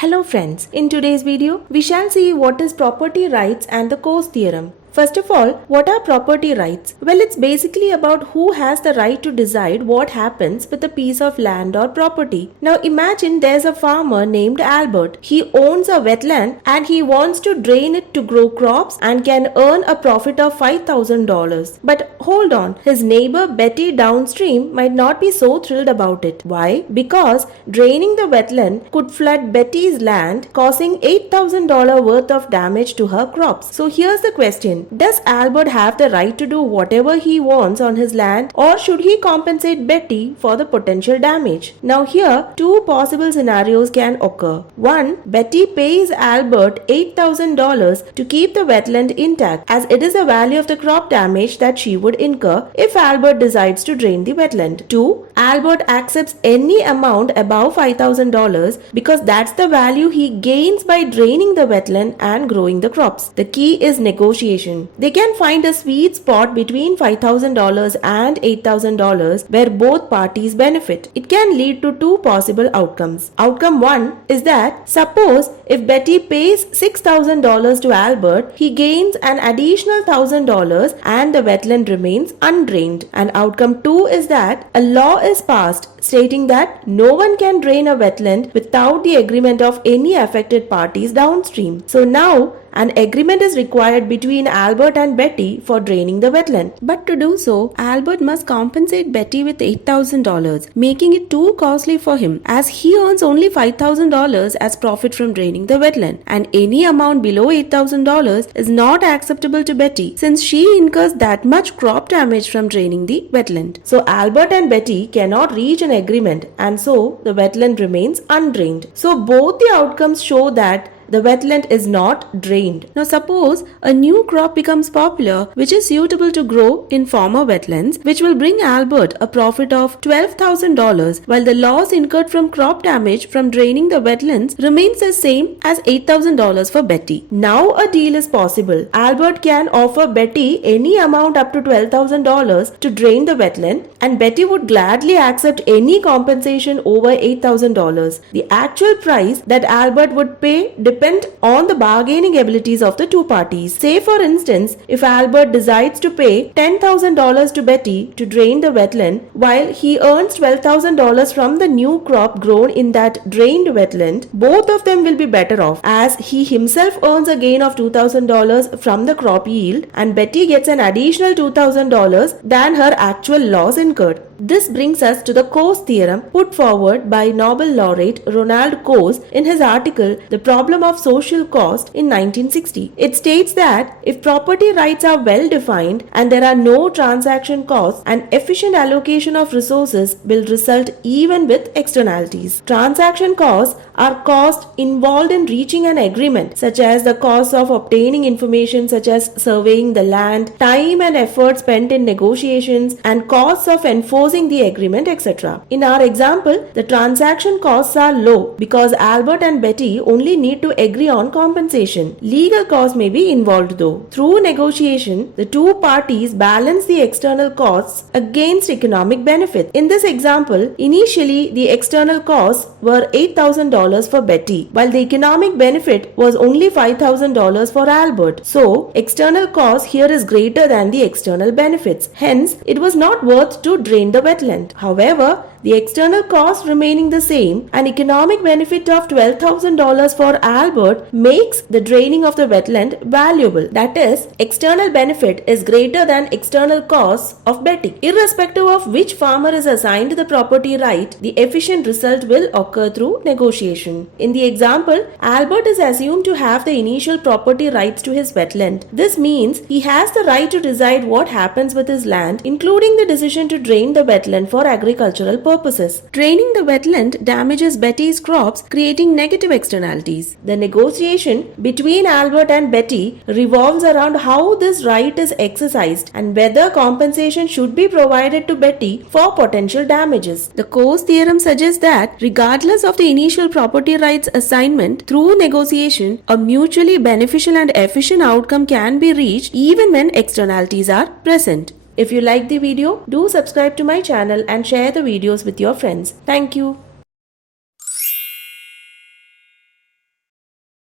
Hello friends, in today's video, we shall see what is property rights and the Coase theorem. First of all, what are property rights? Well, it's basically about who has the right to decide what happens with a piece of land or property. Now imagine there's a farmer named Albert. He owns a wetland and he wants to drain it to grow crops and can earn a profit of $5,000. But hold on, his neighbor Betty downstream might not be so thrilled about it. Why? Because draining the wetland could flood Betty's land, causing $8,000 worth of damage to her crops. So here's the question. Does Albert have the right to do whatever he wants on his land, or should he compensate Betty for the potential damage? Now here, two possible scenarios can occur. One, Betty pays Albert $8,000 to keep the wetland intact, as it is the value of the crop damage that she would incur if Albert decides to drain the wetland. Two, Albert accepts any amount above $5,000 because that's the value he gains by draining the wetland and growing the crops. The key is negotiation. They can find a sweet spot between $5,000 and $8,000 where both parties benefit. It can lead to two possible outcomes. Outcome 1 is that suppose if Betty pays $6,000 to Albert, he gains an additional $1,000 and the wetland remains undrained. And outcome 2 is that a law is passed stating that no one can drain a wetland without the agreement of any affected parties downstream. So now an agreement is required between Albert and Betty for draining the wetland. But to do so, Albert must compensate Betty with $8,000, making it too costly for him as he earns only $5,000 as profit from draining the wetland, and any amount below $8,000 is not acceptable to Betty since she incurs that much crop damage from draining the wetland. So Albert and Betty cannot reach an agreement, and so the wetland remains undrained. So both the outcomes show that the wetland is not drained. Now suppose a new crop becomes popular which is suitable to grow in former wetlands, which will bring Albert a profit of $12,000 while the loss incurred from crop damage from draining the wetlands remains the same as $8,000 for Betty. Now a deal is possible. Albert can offer Betty any amount up to $12,000 to drain the wetland, and Betty would gladly accept any compensation over $8,000. The actual price that Albert would pay depend on the bargaining abilities of the two parties. Say for instance, if Albert decides to pay $10,000 to Betty to drain the wetland while he earns $12,000 from the new crop grown in that drained wetland, both of them will be better off as he himself earns a gain of $2,000 from the crop yield and Betty gets an additional $2,000 than her actual loss incurred. This brings us to the Coase theorem put forward by Nobel laureate Ronald Coase in his article The Problem of Social Cost in 1960. It states that if property rights are well defined and there are no transaction costs, an efficient allocation of resources will result even with externalities. Transaction costs are costs involved in reaching an agreement, such as the cost of obtaining information such as surveying the land, time and effort spent in negotiations, and costs of enforcing the agreement, etc. In our example, the transaction costs are low because Albert and Betty only need to agree on compensation. Legal costs may be involved though. Through negotiation, the two parties balance the external costs against economic benefit. In this example, initially the external costs were $8,000 for Betty, while the economic benefit was only $5,000 for Albert. So, external cost here is greater than the external benefits. Hence, it was not worth to drain the wetland. However, the external cost remaining the same, an economic benefit of $12,000 for Albert makes the draining of the wetland valuable. That is, external benefit is greater than external costs of Betty. Irrespective of which farmer is assigned the property right, the efficient result will occur through negotiation. In the example, Albert is assumed to have the initial property rights to his wetland. This means he has the right to decide what happens with his land, including the decision to drain the wetland for agricultural purposes. Draining the wetland damages Betty's crops, creating negative externalities. The negotiation between Albert and Betty revolves around how this right is exercised and whether compensation should be provided to Betty for potential damages. The Coase theorem suggests that regardless of the initial property rights assignment, through negotiation, a mutually beneficial and efficient outcome can be reached even when externalities are present. If you like the video, do subscribe to my channel and share the videos with your friends. Thank you.